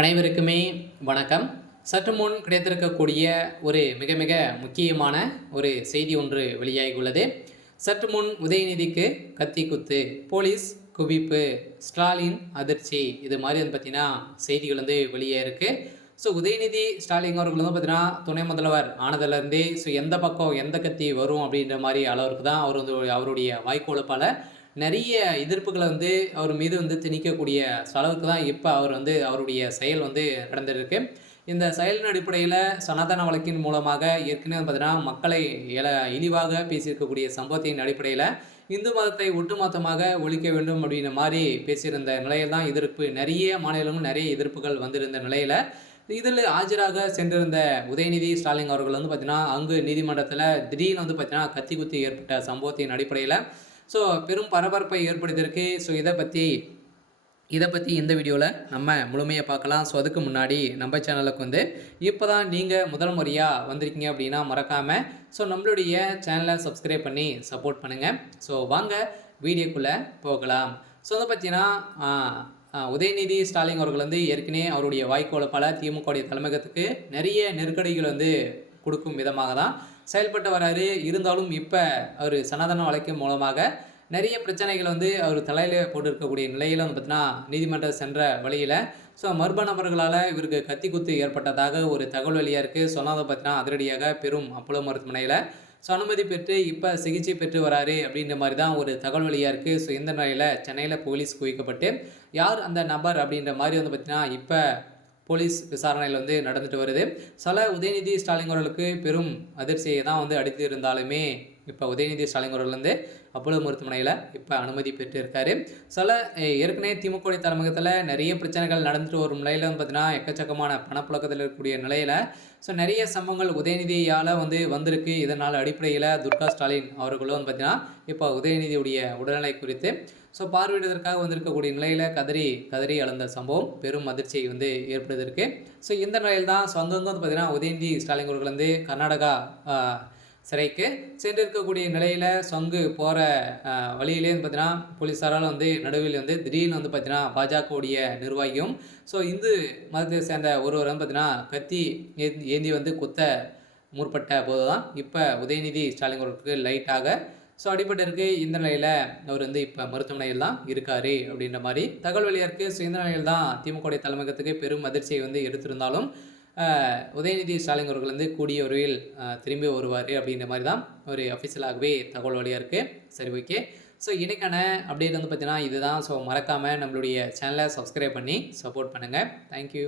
அனைவருக்குமே வணக்கம். சற்று முன் கிடைத்திருக்கக்கூடிய ஒரு மிக மிக முக்கியமான ஒரு செய்தி ஒன்று வெளியாகியுள்ளது. சற்று முன் உதயநிதிக்கு கத்தி குத்து, போலீஸ் குவிப்பு, ஸ்டாலின் அதிர்ச்சி, இது மாதிரி வந்து பார்த்தீங்கன்னா செய்திகள் வந்து வெளியே இருக்குது. ஸோ உதயநிதி ஸ்டாலின் அவர்கள் வந்து பார்த்தீங்கன்னா துணை முதல்வர் ஆனதுலேருந்தே எந்த பக்கம் எந்த கத்தி வரும் அப்படின்ற மாதிரி அளவுக்கு தான் அவர் வந்து அவருடைய வாய்க்கோலப்பால் நிறைய எதிர்ப்புகளை வந்து அவர் மீது வந்து திணிக்கக்கூடிய அளவுக்கு தான் இப்போ அவர் வந்து அவருடைய செயல் வந்து நடந்திருக்கு. இந்த செயலின் அடிப்படையில் சனாதன வழக்கின் மூலமாக ஏற்கனவே பார்த்தீங்கன்னா மக்களை இழிவாக பேசியிருக்கக்கூடிய சம்பவத்தின் அடிப்படையில் இந்து மதத்தை ஒட்டுமொத்தமாக ஒழிக்க வேண்டும் அப்படின்ற மாதிரி பேசியிருந்த நிலையில் தான் எதிர்ப்பு நிறைய மாநிலங்களும் நிறைய எதிர்ப்புகள் வந்திருந்த நிலையில் இதில் ஆஜராக சென்றிருந்த உதயநிதி ஸ்டாலின் அவர்கள் வந்து பார்த்தீங்கன்னா அங்கு நீதிமன்றத்தில் திடீர்னு வந்து பார்த்தீங்கன்னா கத்தி குத்தி ஏற்பட்ட சம்பவத்தின் அடிப்படையில் பெரும் பரபரப்பை ஏற்படுத்தியிருக்கு. இதை பற்றி இந்த வீடியோவில் நம்ம முழுமையாக பார்க்கலாம். அதுக்கு முன்னாடி நம்ம சேனலுக்கு வந்து இப்போ தான் நீங்கள் முதல் முறையாக வந்திருக்கீங்க அப்படின்னா மறக்காமல் நம்மளுடைய சேனலை சப்ஸ்கிரைப் பண்ணி சப்போர்ட் பண்ணுங்கள். வாங்க வீடியோக்குள்ளே போகலாம். வந்து பார்த்தீங்கன்னா உதயநிதி ஸ்டாலின் அவர்கள் வந்து ஏற்கனவே அவருடைய வாய்க்கோலப்பால் திமுகவுடைய தலைமையகத்துக்கு நிறைய நெருக்கடிகள் வந்து கொடுக்கும் விதமாக தான் செயல்பட்டு வராரு. இருந்தாலும் இப்போ அவர் சனாதன வழக்கு மூலமாக நிறைய பிரச்சனைகள் வந்து அவர் தலையில் போட்டிருக்கக்கூடிய நிலையில் வந்து பார்த்தீங்கன்னா நீதிமன்றம் சென்ற வழியில் மர்ம நபர்களால் இவருக்கு கத்தி குத்து ஏற்பட்டதாக ஒரு தகவல் வெளியாக இருக்குது. சொன்னதை பார்த்தீங்கன்னா அதிரடியாக பெரும் அப்போலோ மருத்துவமனையில் அனுமதி பெற்று இப்போ சிகிச்சை பெற்று வராரு அப்படின்ற மாதிரி தான் ஒரு தகவல் வெளியாக இருக்குது. இந்த நிலையில் சென்னையில் போலீஸ் குவிக்கப்பட்டு யார் அந்த நபர் அப்படின்ற மாதிரி வந்து பார்த்தீங்கன்னா இப்போ போலீஸ் விசாரணையில் வந்து நடந்துட்டு வருது. உதயநிதி ஸ்டாலின் அவர்களுக்கு பெரும் அதிர்ச்சியை தான் வந்து அடித்து இருந்தாலுமே இப்போ உதயநிதி ஸ்டாலின் அவர்கள் வந்து அப்போலோ மருத்துவமனையில் இப்போ அனுமதி பெற்று இருக்காரு. ஏற்கனவே திமுக தலைமையகத்தில் நிறைய பிரச்சனைகள் நடந்துட்டு வரும் நிலையில் வந்து பார்த்தீங்கன்னா எக்கச்சக்கமான பணப்புழக்கத்தில் இருக்கக்கூடிய நிலையில் நிறைய சம்பவங்கள் உதயநிதியால் வந்து வந்திருக்கு. இதனால் அடிப்படையில் துர்கா ஸ்டாலின் அவர்களும் வந்து பார்த்தீங்கன்னா இப்போ உதயநிதியுடைய உடல்நிலை குறித்து பார்வையிடுவதற்காக வந்திருக்கக்கூடிய நிலையில் கதறி அழுந்த சம்பவம் பெரும் அதிர்ச்சியை வந்து ஏற்படுத்திருக்கு. இந்த நிலையில் தான் அங்கங்கே வந்து பார்த்தீங்கன்னா உதயநிதி ஸ்டாலின் அவர்கள் வந்து கர்நாடகா சிறைக்கு சென்றிருக்கக்கூடிய நிலையில் சொங்கு போகிற வழியிலே வந்து பார்த்தீங்கன்னா போலீஸாரால் வந்து நடுவில் வந்து திடீர்னு வந்து பார்த்தீங்கன்னா பாஜகவுடைய நிர்வாகியும் இந்து மதத்தை சேர்ந்த ஒருவர் வந்து பார்த்தீங்கன்னா கத்தி ஏந்தி வந்து குத்த முற்பட்ட போது தான் இப்போ உதயநிதி ஸ்டாலின் அவர்களுக்கு லைட்டாக அடிபட்டிருக்கு. இந்த நிலையில் அவர் வந்து இப்போ மருத்துவமனையில் தான் இருக்கார் அப்படின்ற மாதிரி தகவல் வெளியாக இருக்குது. இந்த நிலையில் தான் திமுக தலைமையகத்துக்கு பெரும் அதிர்ச்சியை வந்து எடுத்திருந்தாலும் உதயநிதி ஸ்டாலின் அவர்கள் வந்து கூடிய விரைவில் திரும்பி வருவார் அப்படின்ற மாதிரி தான் ஒரு அஃபிஷியலாகவே தகவல் வழியாக இருக்குது. சரி, ஓகே. இன்றைக்கான அப்டேட் வந்து பார்த்தீங்கன்னா இதுதான். மறக்காமல் நம்மளுடைய சேனலை சப்ஸ்கிரைப் பண்ணி சப்போர்ட் பண்ணுங்கள். தேங்க்யூ.